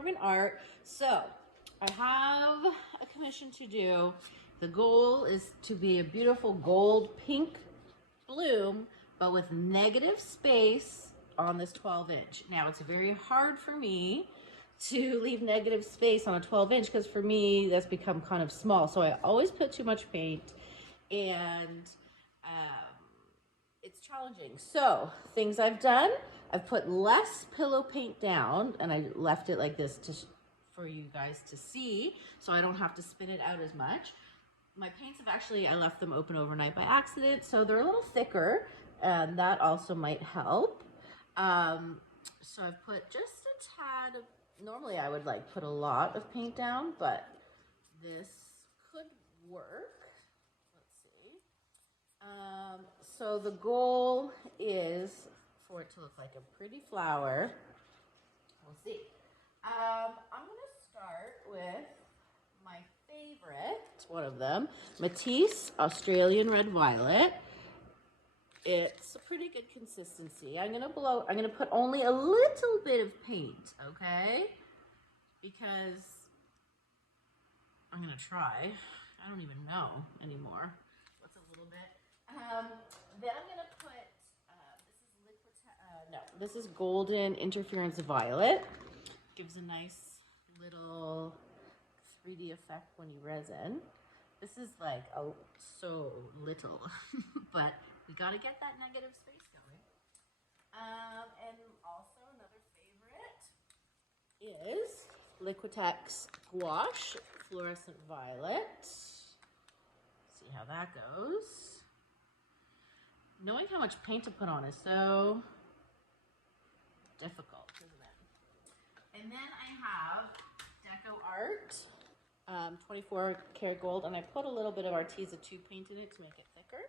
Carbon Art. So I have a commission to do. The goal is to be a beautiful gold pink bloom, but with negative space on this 12-inch. Now it's very hard for me to leave negative space on a 12-inch because for me that's become kind of small. So I always put too much paint, and it's challenging. So things I've done, I've put less pillow paint down, and I left it like this for you guys to see, so I don't have to spin it out as much. My paints have actually, I left them open overnight by accident, so they're a little thicker, and that also might help. So I've put just a tad of, normally I would like put a lot of paint down, but this could work. Let's see. So the goal is for it to look like a pretty flower. We'll see. I'm gonna start with my favorite, one of them, Matisse Australian Red Violet. It's a pretty good consistency. I'm gonna put only a little bit of paint, okay? Because I'm gonna try. I don't even know anymore what's a little bit. Then I'm gonna put, this is Golden Interference Violet. Gives a nice little 3D effect when you resin. This is like so little, but we gotta get that negative space going. And also another favorite is Liquitex Gouache Fluorescent Violet. See how that goes. Knowing how much paint to put on is so difficult, isn't it? And then I have Decoart 24 karat gold, and I put a little bit of Arteza 2 paint in it to make it thicker.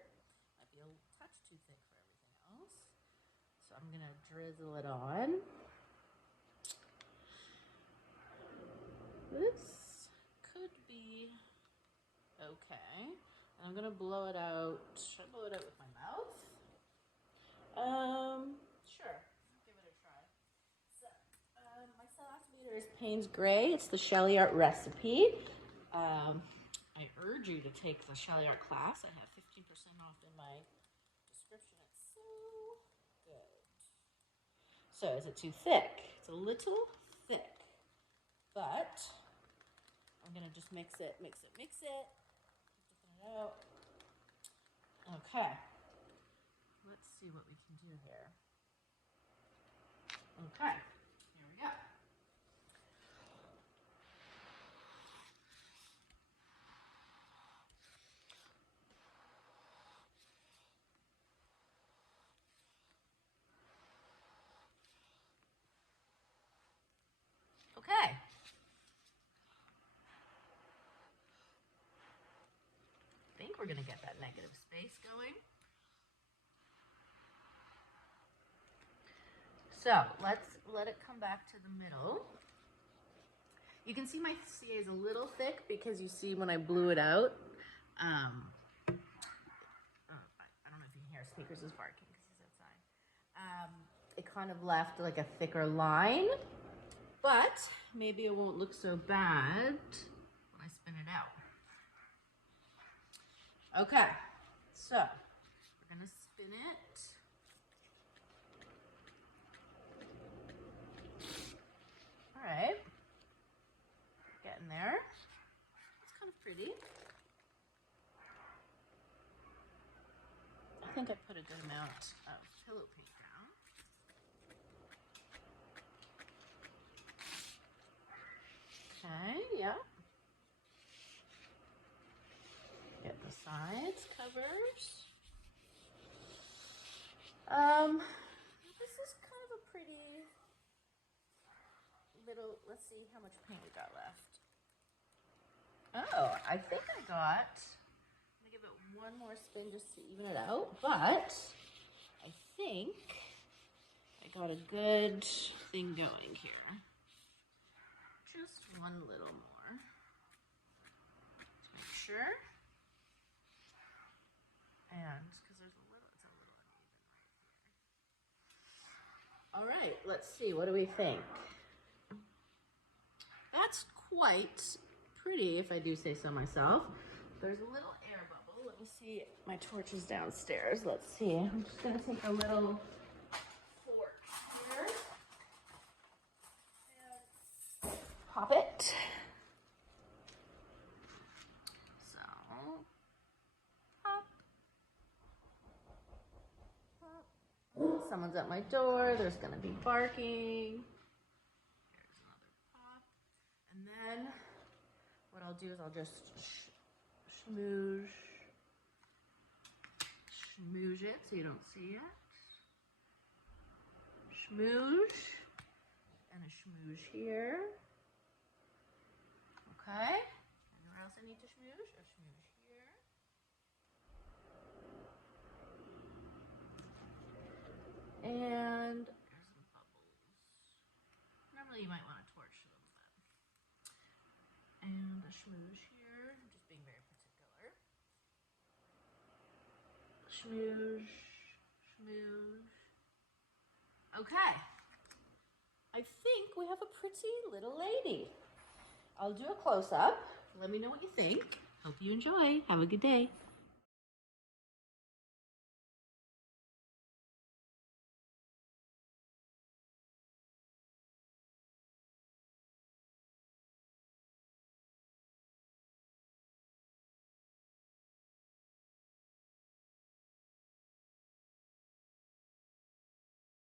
Might be a touch too thick for everything else. So I'm gonna drizzle it on. This could be okay. And I'm gonna blow it out. Should I blow it out with my mouth? Sure. Give it a try. So, my cell activator is Payne's Gray. It's the Sheleeart recipe. I urge you to take the Sheleeart class. I have 15% off in my description. It's so good. So is it too thick? It's a little thick, but I'm gonna just mix it. Keep dipping it out. Okay. Let's see what we can do here. Okay, here we go. Okay. I think we're gonna get that negative space going. So let's let it come back to the middle. You can see my CA is a little thick because you see when I blew it out, I don't know if you can hear Sneakers is barking because he's outside. It kind of left like a thicker line, but maybe it won't look so bad when I spin it out. Okay, so we're gonna spin it. All right, getting there. It's kind of pretty. I think I put a good amount of pillow paint down. Okay, yeah. Get the sides covers. This is kind of a pretty little, let's see how much paint we got left. Oh, I think I got, I'm gonna give it one more spin just to even it out, but I think I got a good thing going here. Just one little more to make sure. And because there's a little, it's a little uneven right here. All right, let's see, what do we think? that's quite pretty, if I do say so myself. There's a little air bubble. Let me see. My torch is downstairs. Let's see. I'm just going to take a little fork here and pop it. So, pop. Pop. Someone's at my door. There's going to be barking. There's another pop. And then what I'll do is I'll just schmooze it so you don't see it. Schmooze. And a schmooze here. Okay. Anywhere else I need to schmooze? A schmooze here. And there's some bubbles. Normally you might want to torch them, but. And a schmooze here. I'm just being very particular. Schmooze. Schmooze. Okay. I think we have a pretty little lady. I'll do a close-up. Let me know what you think. Hope you enjoy. Have a good day.